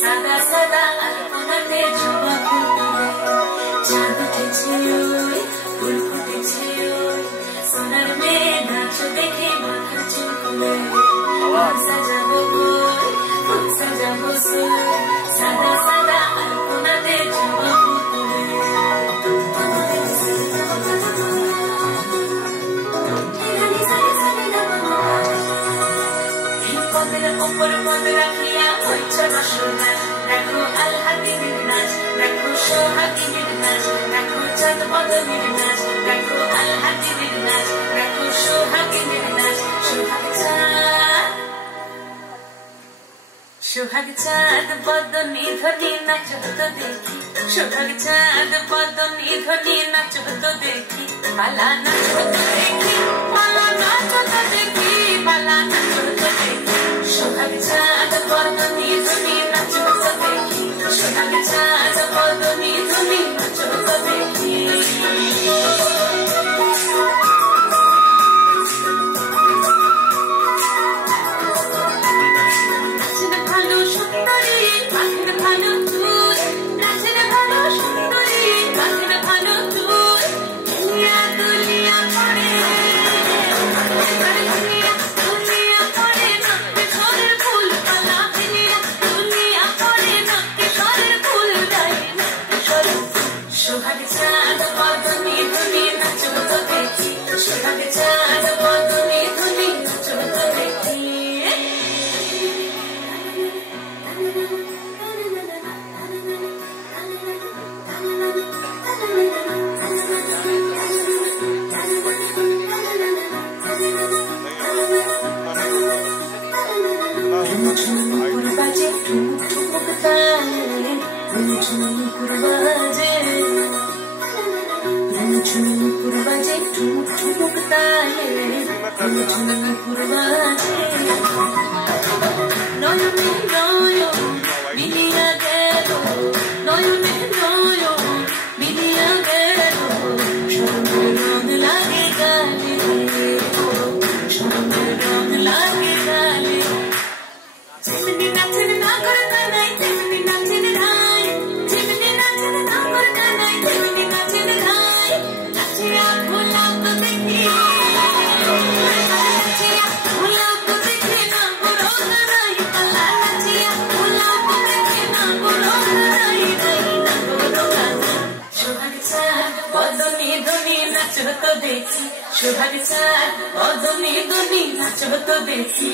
সাদা সাদা আলপনাতে জবা ফুটে চাঁদ উঠেছে ওই ফুল ফুটেছে ওই সোনার মেয়ে নাচ দেখে মাথা চুলকুলে ফুল সাজাবো কই ফুল সাজাবো সই সাদা সাদা আলপনাতে জবা ফুটে উপর মন রাখিয়া হইছে বাসনা দেখো আলহাদিনের নাচ দেখো সোহাগিনীর নাচ দেখো চাঁদ বদনের নাচ দেখো আলহাদিনের নাচ দেখো সোহাগিনীর নাচ সোহাগ চাঁদ বদনী ধ্বনি নাচ তো দেখি সোহাগ চাঁদ বদনী ধ্বনি নাচ তো দেখি পালা নাচ তো দেখি পালা নাচ তো দেখি পালা নাচ তো দেখি সোহাগ চাঁদ বদনী ধ্বনি নাচ তো দেখি সোহাগ চাঁদ বদনী ধ্বনি নাচ তো দেখি সোহাগ চাঁদ বদনী ধ্বনি নাচ তো দেখি